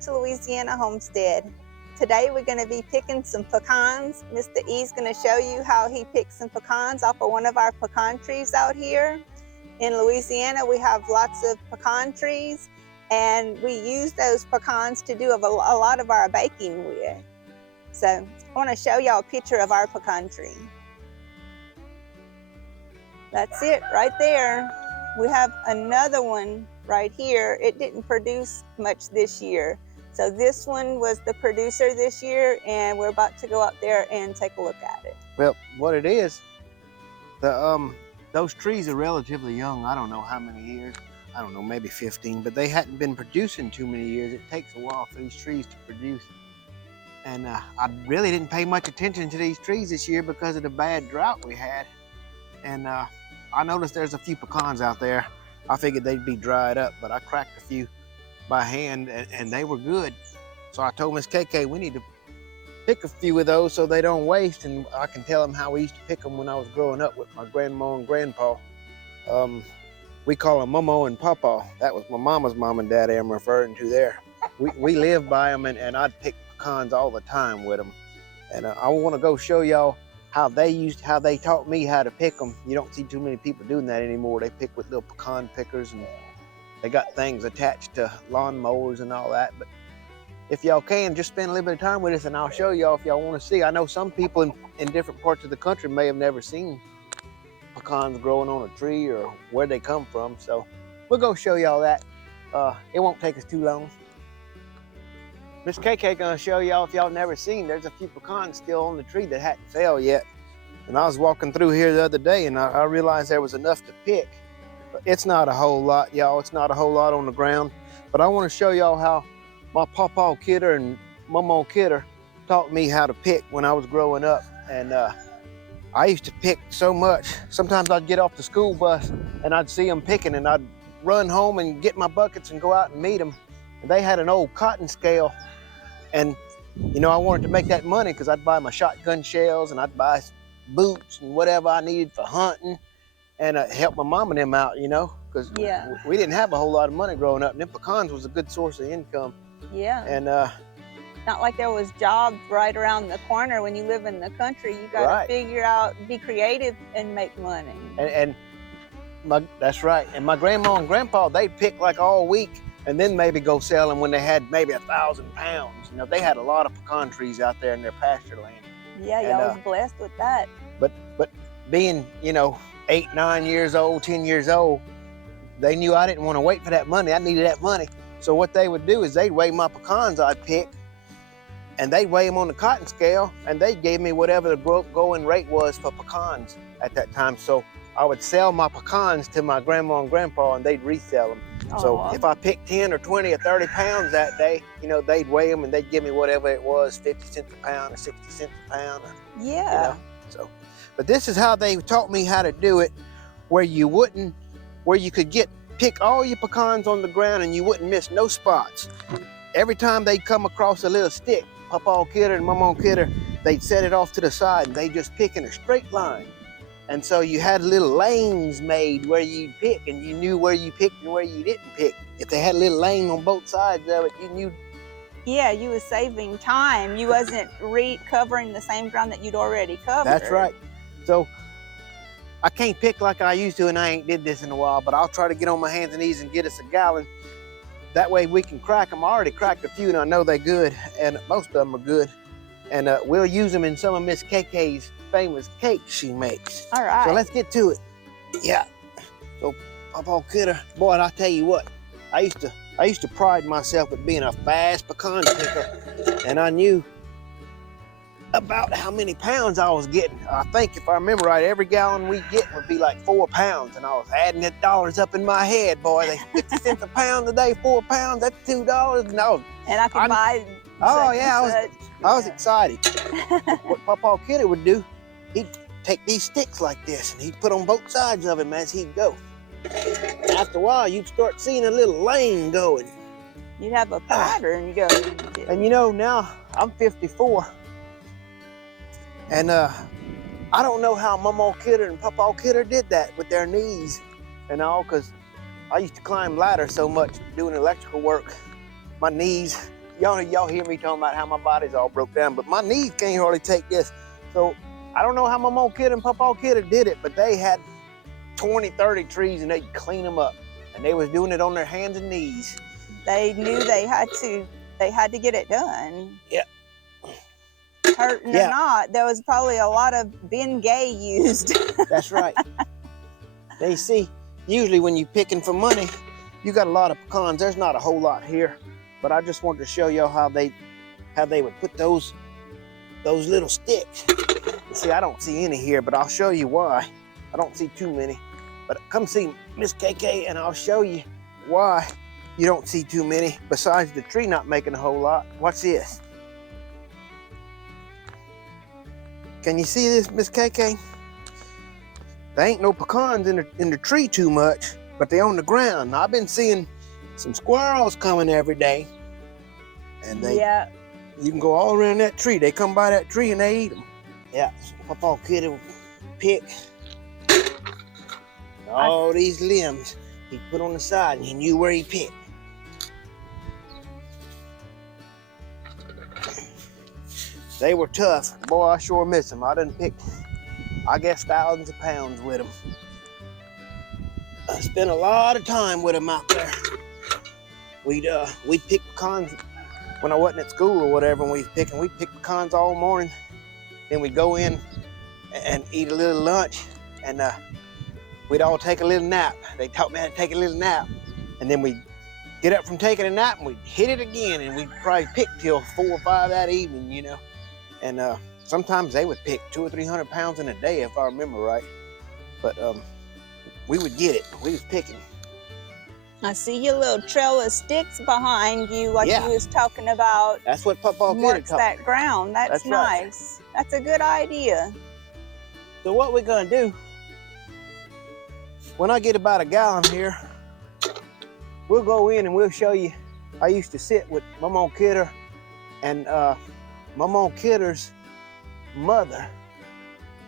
to Louisiana Homestead. Today we're going to be picking some pecans. Mr. E's going to show you how he picks some pecans off of one of our pecan trees out here. In Louisiana we have lots of pecan trees, and we use those pecans to do a lot of our baking with. So I want to show y'all a picture of our pecan tree. That's it right there. We have another one right here. It didn't produce much this year. So this one was the producer this year, and we're about to go out there and take a look at it. Well, what it is, those trees are relatively young. I don't know how many years. I don't know, maybe 15, but they hadn't been producing too many years. It takes a while for these trees to produce. And I really didn't pay much attention to these trees this year because of the bad drought we had. And I noticed there's a few pecans out there. I figured they'd be dried up, but I cracked a few by hand and they were good. So I told Miss KK we need to pick a few of those so they don't waste, and I can tell them how we used to pick them when I was growing up with my grandma and grandpa. We call them mawmaw and pawpaw. That was my mama's mom and daddy I'm referring to there. We lived by them, and I'd pick pecans all the time with them. And I want to go show y'all how they taught me how to pick them. You don't see too many people doing that anymore. They pick with little pecan pickers, and they got things attached to lawn mowers and all that. But if y'all can, just spend a little bit of time with us and I'll show y'all if y'all want to see. I know some people in different parts of the country may have never seen pecans growing on a tree or where they come from. So we'll go show y'all that. It won't take us too long. Miss KK gonna show y'all, if y'all never seen, there's a few pecans still on the tree that hadn't fell yet. And I was walking through here the other day and I realized there was enough to pick. But it's not a whole lot, y'all. It's not a whole lot on the ground. But I want to show y'all how my pawpaw kidder and mawmaw kidder taught me how to pick when I was growing up. And I used to pick so much. Sometimes I'd get off the school bus and I'd see them picking, and I'd run home and get my buckets and go out and meet them. And they had an old cotton scale. And, you know, I wanted to make that money because I'd buy my shotgun shells and I'd buy boots and whatever I needed for hunting, and help my mom and them out, you know, because we didn't have a whole lot of money growing up. And them pecans was a good source of income. Yeah. And not like there was jobs right around the corner. When you live in the country, you got to figure out, be creative and make money. That's right. And my grandma and grandpa, they'd pick like all week and then maybe go sell them when they had maybe 1,000 pounds. You know, they had a lot of pecan trees out there in their pasture land. Yeah, y'all was blessed with that. But being, you know, 8, 9 years old, 10 years old, they knew I didn't want to wait for that money. I needed that money. So what they would do is they'd weigh my pecans I'd pick, and they'd weigh them on the cotton scale, and they gave me whatever the going rate was for pecans at that time. So I would sell my pecans to my grandma and grandpa, and they'd resell them. So if I picked 10 or 20 or 30 pounds that day, you know, they'd weigh them and they'd give me whatever it was, 50 cents a pound or 60 cents a pound. Or, you know, so, but this is how they taught me how to do it, where you could pick all your pecans on the ground and you wouldn't miss no spots. Every time they come across a little stick, pawpaw kidder and mawmaw kidder, they'd set it off to the side and they just pick in a straight line. And so you had little lanes made where you'd pick, and you knew where you picked and where you didn't pick. If they had a little lane on both sides of it, you knew. Yeah, you was saving time. You wasn't recovering the same ground that you'd already covered. That's right. So I can't pick like I used to, and I ain't did this in a while, but I'll try to get on my hands and knees and get us a gallon. That way we can crack them. I already cracked a few and I know they're good, and most of them are good. And we'll use them in some of Miss KK's famous cakes she makes. All right. So let's get to it. Yeah. So pawpaw kidder, boy, and I tell you what, I used to pride myself at being a fast pecan picker, and I knew about how many pounds I was getting. I think if I remember right, every gallon we get would be like 4 pounds, and I was adding the dollars up in my head, boy. They 50 cents a pound today, 4 pounds, that's $2. And I could buy. Oh yeah, I was excited. What pawpaw kidder would do, he'd take these sticks like this and he'd put on both sides of him as he'd go. After a while, you'd start seeing a little lane going. You'd have a pattern going. And you know, now I'm 54, and I don't know how mawmaw kidder and pawpaw kidder did that with their knees and all, because I used to climb ladders so much doing electrical work. My knees y'all hear me talking about how my body's all broke down, but my knees can't hardly take this. So I don't know how my mawmaw kid and pawpaw kid did it, but they had 20, 30 trees and they'd clean them up. And they was doing it on their hands and knees. They knew they had to get it done. Yep. Hurting or not, there was probably a lot of Bengay used. That's right. They see, usually when you're picking for money, you got a lot of pecans. There's not a whole lot here, but I just wanted to show y'all how they would put those little sticks. You see, I don't see any here, but I'll show you why. I don't see too many, but come see Miss KK and I'll show you why you don't see too many besides the tree not making a whole lot. Watch this. Can you see this, Miss KK? There ain't no pecans in the tree too much, but they on the ground. Now, I've been seeing some squirrels coming every day, and you can go all around that tree. They come by that tree and they eat them. Yeah, Pawpaw Kid will pick all these limbs he put on the side, and he knew where he picked. They were tough. Boy, I sure miss them. I done picked, I guess, thousands of pounds with them. I spent a lot of time with them out there. We'd pick pecans when I wasn't at school or whatever, and we'd pick pecans all morning. Then we'd go in and eat a little lunch, and we'd all take a little nap. They taught me how to take a little nap. And then we'd get up from taking a nap and we'd hit it again, and we'd probably pick till 4 or 5 that evening, you know. And sometimes they would pick 200 or 300 pounds in a day, if I remember right. But we would get it. We was picking. I see your little trail of sticks behind you, like you was talking about. That's what Pawpaw Kid works that ground. That's nice. Right. That's a good idea. So what we're gonna do, when I get about a gallon here, we'll go in and we'll show you. I used to sit with Mawmaw Kidder and Mawmaw Kidder's mother,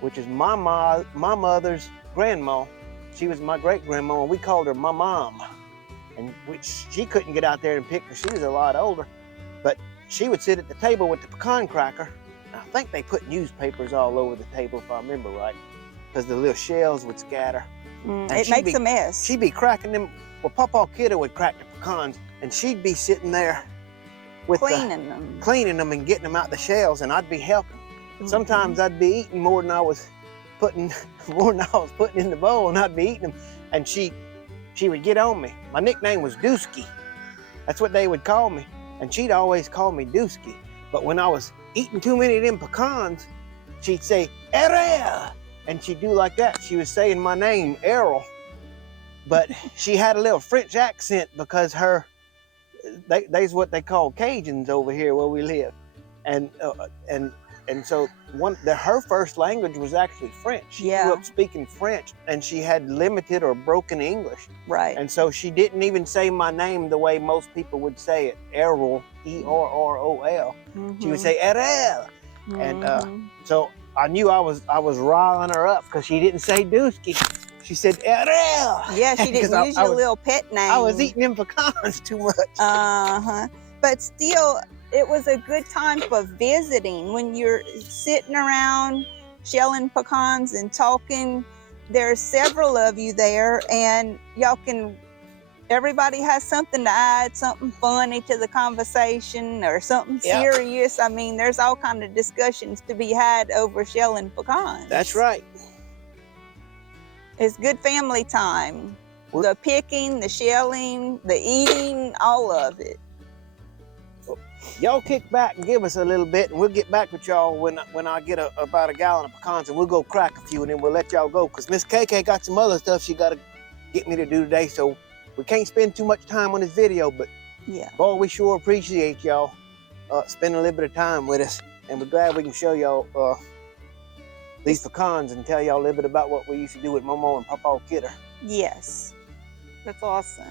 which is my mother's grandma. She was my great-grandma, and we called her my mom. And she couldn't get out there and pick because she was a lot older, but she would sit at the table with the pecan cracker. And I think they put newspapers all over the table, if I remember right, because the little shells would scatter. It makes a mess. She'd be cracking them. Well, Pawpaw Kidder would crack the pecans, and she'd be sitting there with cleaning them and getting them out the shells, and I'd be helping. Sometimes I'd be eating more than I was putting in the bowl, and I'd be eating them, and she would get on me. My nickname was Dusky. That's what they would call me, and she'd always call me Dusky. But when I was eating too many of them pecans, she'd say Errol, and she'd do like that. She was saying my name, Errol, but she had a little French accent because they's what they call Cajuns over here where we live, and so her first language was actually French. She grew up speaking French, and she had limited or broken English. Right. And so she didn't even say my name the way most people would say it, Errol, E-R-R-O-L. She would say Errol, and so I knew I was riling her up because she didn't say Dusky. She said Errol. Yeah, she didn't use your little pet name. I was eating them pecans too much. But still, it was a good time for visiting when you're sitting around shelling pecans and talking. There's several of you there, and everybody has something to add, something funny to the conversation or something serious. I mean, there's all kinds of discussions to be had over shelling pecans. That's right. It's good family time. The picking, the shelling, the eating, all of it. Y'all kick back and give us a little bit, and we'll get back with y'all when I get about a gallon of pecans, and we'll go crack a few, and then we'll let y'all go, because Miss KK got some other stuff she got to get me to do today, so we can't spend too much time on this video, but boy, we sure appreciate y'all spending a little bit of time with us, and we're glad we can show y'all these pecans and tell y'all a little bit about what we used to do with Mawmaw and Pawpaw Kidder. Yes, that's awesome.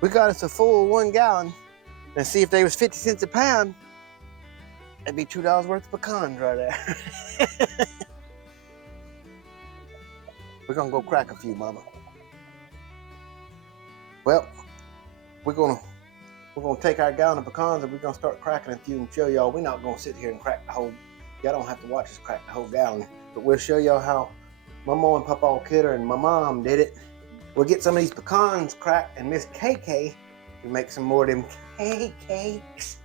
we got us a full 1 gallon and see if they was 50 cents a pound. That'd be $2 worth of pecans right there. We're gonna go crack a few, Mama. Well, we're gonna take our gallon of pecans and we're gonna start cracking a few and show y'all. We're not gonna sit here and crack the whole. Y'all don't have to watch us crack the whole gallon, but we'll show y'all how Mama and Pawpaw Kidder and my mom did it. We'll get some of these pecans cracked, and Miss KK can make some more of them cakes.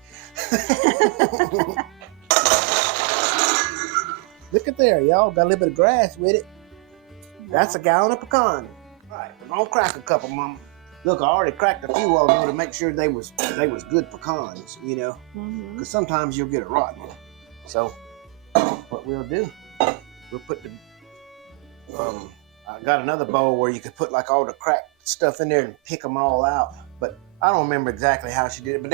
Look at there, y'all. Got a little bit of grass with it. That's a gallon of pecan. All right, we're gonna crack a couple, Mama. Look, I already cracked a few of them to make sure they was good pecans, you know, because sometimes you'll get it rotten. So what we'll do, we'll put the I got another bowl where you could put like all the cracked stuff in there and pick them all out. But I don't remember exactly how she did it. But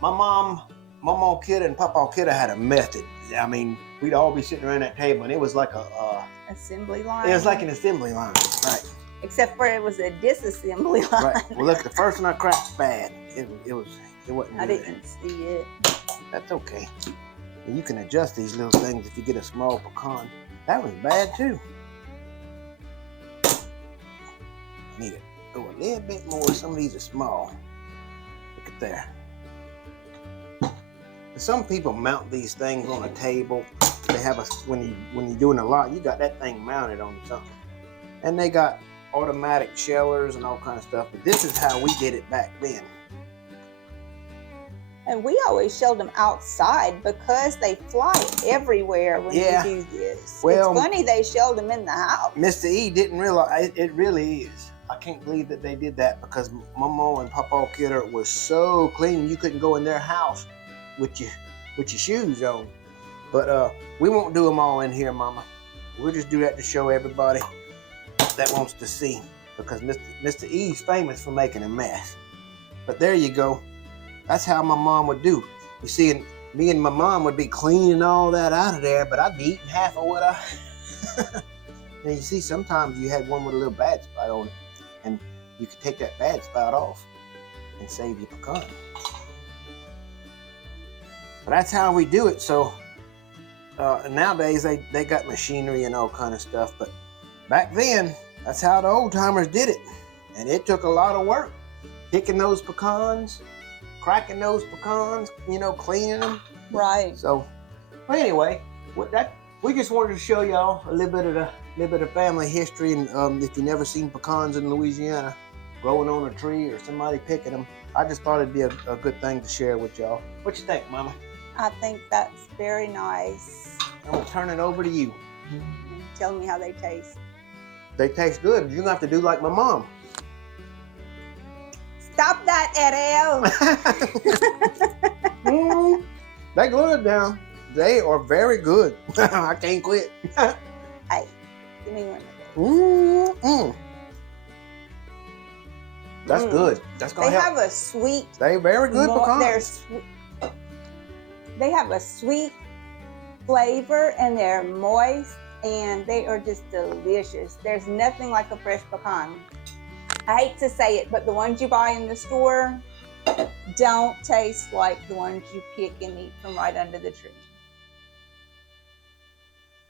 my mom, Mawmaw Kidder and Pawpaw Kidder had a method. I mean, we'd all be sitting around that table, and it was like a assembly line. It was like an assembly line, right? Except for it was a disassembly line. Right. Well, look, the first one I cracked bad. It wasn't. I good. didn't see it. That's okay. And you can adjust these little things if you get a small pecan. That was bad too. I need to go a little bit more. Some of these are small. Look at there. Some people mount these things on a table. They have when you're doing a lot, you got that thing mounted on something. And they got automatic shellers and all kinds of stuff. But this is how we did it back then. And we always shelled them outside because they fly everywhere when you do this. Well, it's funny they shelled them in the house. Mr. E didn't realize, it really is. I can't believe that they did that because Mawmaw and Pawpaw Kidder was so clean you couldn't go in their house with your shoes on. But we won't do them all in here, Mama. We'll just do that to show everybody that wants to see, because Mr. E's famous for making a mess. But there you go. That's how my mom would do. You see, me and my mom would be cleaning all that out of there, but I'd be eating half of what I... And you see, sometimes you had one with a little bad spot on it, and you could take that bad spot off and save your pecan. But that's how we do it. So nowadays they got machinery and all kind of stuff, but back then that's how the old timers did it, and it took a lot of work picking those pecans, cracking those pecans, you know, cleaning them. Right. So, well, anyway, we just wanted to show y'all a little bit of family history, and if you've never seen pecans in Louisiana growing on a tree or somebody picking them, I just thought it'd be a good thing to share with y'all. What you think, Mama? I think that's very nice. I'm gonna turn it over to you. Tell me how they taste. They taste good. You're gonna have to do like my mom. Stop that, Ariel. They good now. They are very good. I can't quit. Hey, give me one of those. That's good. That's gonna help. They have a sweet. They're very good pecans. They have a sweet flavor, and they're moist, and they are just delicious. There's nothing like a fresh pecan. I hate to say it, but the ones you buy in the store don't taste like the ones you pick and eat from right under the tree.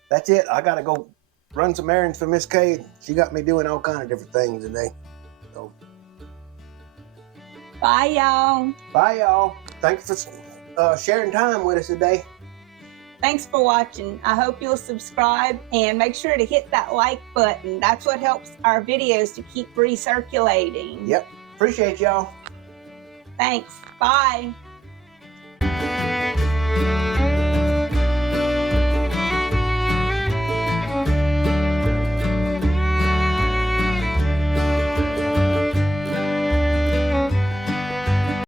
That's it. I gotta go run some errands for Miss K. She got me doing all kind of different things today. So, bye, y'all. Bye, y'all. Thanks for sharing time with us today. Thanks for watching. I hope you'll subscribe and make sure to hit that like button. That's what helps our videos to keep recirculating. Yep. Appreciate y'all. Thanks. Bye.